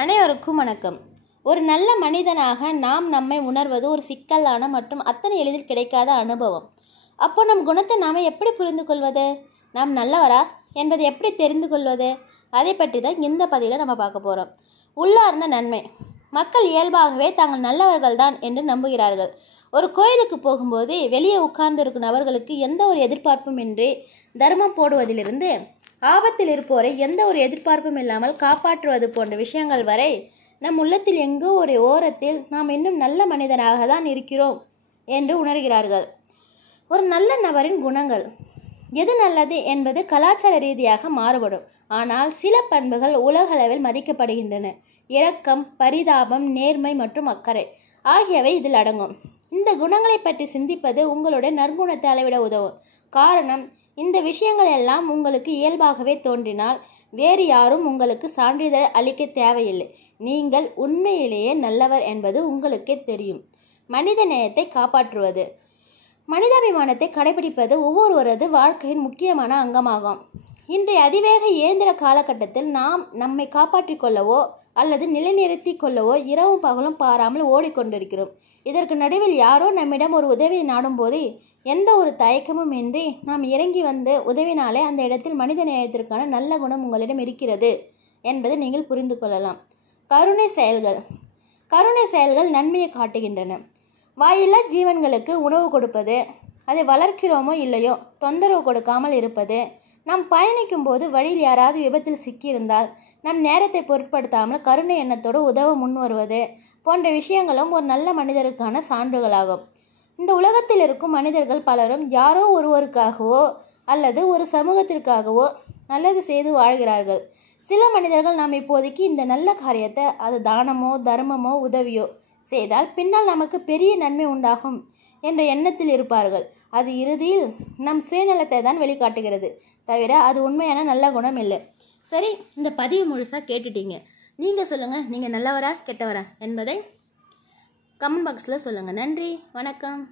அனைவருக்கும் வணக்கம். ஒரு நல்ல மனிதனாக நாம் நம்மை உணர்வது ஒரு சிக்கலான மற்றும் அத்தனை எளிதில் கிடைக்காத அனுபவம். அப்போ நம் குணத்தை நாம் எப்படி புரிந்து கொள்வது? நாம் நல்லவரா என்பதை எப்படி தெரிந்து கொள்வது? அதை பற்றி தான் இந்த பதிவில் நம்ம பார்க்க போகிறோம். உள்ளார்ந்த நன்மை. மக்கள் இயல்பாகவே தாங்கள் நல்லவர்கள் தான் என்று நம்புகிறார்கள். ஒரு கோயிலுக்கு போகும்போது வெளியே உட்கார்ந்து இருக்கும் நபர்களுக்கு எந்த ஒரு எதிர்பார்ப்பும் இன்றி தர்மம் போடுவதிலிருந்து ஆபத்தில் இருப்போரை எந்த ஒரு எதிர்பார்ப்பும் இல்லாமல் காப்பாற்றுவது போன்ற விஷயங்கள் வரை நம் உள்ளத்தில் எங்கோ ஒரு ஓரத்தில் நாம் இன்னும் நல்ல மனிதனாக தான் இருக்கிறோம் என்று உணர்கிறார்கள். ஒரு நல்ல நபரின் குணங்கள். எது நல்லது என்பது கலாச்சார ரீதியாக மாறுபடும். ஆனால் சில பண்புகள் உலகளவில் மதிக்கப்படுகின்றன. இரக்கம், பரிதாபம், நேர்மை மற்றும் அக்கறை ஆகியவை இதில் அடங்கும். இந்த குணங்களை பற்றி சிந்திப்பது உங்களுடைய நற்குணத்தை அளவிட உதவும். காரணம், இந்த விஷயங்கள் எல்லாம் உங்களுக்கு இயல்பாகவே தோன்றினால் வேறு யாரும் உங்களுக்கு சான்றிதழ் அளிக்க தேவையில்லை. நீங்கள் உண்மையிலேயே நல்லவர் என்பது உங்களுக்கே தெரியும். மனித நேயத்தை காப்பாற்றுவது. மனிதாபிமானத்தை கடைபிடிப்பது ஒவ்வொருவரது வாழ்க்கையின் முக்கியமான அங்கமாகும். இன்றைய அதிவேக இயந்திர காலகட்டத்தில் நாம் நம்மை காப்பாற்றிக் கொள்ளவோ அல்லது நிலைநிறுத்தி கொள்ளவோ இரவும் பகலும் பாராமல் ஓடிக்கொண்டிருக்கிறோம். இதற்கு நடுவில் யாரோ நம்மிடம் ஒரு உதவியை நாடும் போது எந்த ஒரு தயக்கமும் இன்றி நாம் இறங்கி வந்து உதவினாலே அந்த இடத்தில் மனித நேயத்திற்கான நல்ல குணம் உங்களிடம் இருக்கிறது என்பதை நீங்கள் புரிந்து கொள்ளலாம். கருணை செயல்கள். கருணை செயல்கள் நன்மையை காட்டுகின்றன. வாயில்லா ஜீவன்களுக்கு உணவு கொடுப்பது, அதை வளர்க்கிறோமோ இல்லையோ தொந்தரவு கொடுக்காமல் இருப்பது, நாம் பயணிக்கும் போது வழியில் யாராவது விபத்தில் சிக்கியிருந்தால் நம் நேரத்தை பொருட்படுத்தாமல் கருணை எண்ணத்தோடு உதவ முன் வருவது போன்ற விஷயங்களும் ஒரு நல்ல மனிதருக்கான சான்றுகளாகும். இந்த உலகத்தில் இருக்கும் மனிதர்கள் பலரும் யாரோ ஒருவருக்காகவோ அல்லது ஒரு சமூகத்திற்காகவோ நல்லது செய்து வாழ்கிறார்கள். சில மனிதர்கள் நாம் இப்போதைக்கு இந்த நல்ல காரியத்தை, அது தானமோ தர்மமோ உதவியோ செய்தால் பின்னால் நமக்கு பெரிய நன்மை உண்டாகும் என்ற எண்ணத்தில் இருப்பார்கள். அது இறுதியில் நம் சுயநலத்தை தான் வெளிக்காட்டுகிறது, தவிர அது உண்மையான நல்ல குணம் இல்லை. சரி, இந்த பதிவு முழுசாக கேட்டுட்டீங்க. நீங்கள் சொல்லுங்கள், நீங்கள் நல்லவரா கெட்டவரா என்பதை கமெண்ட் பாக்ஸில் சொல்லுங்கள். நன்றி, வணக்கம்.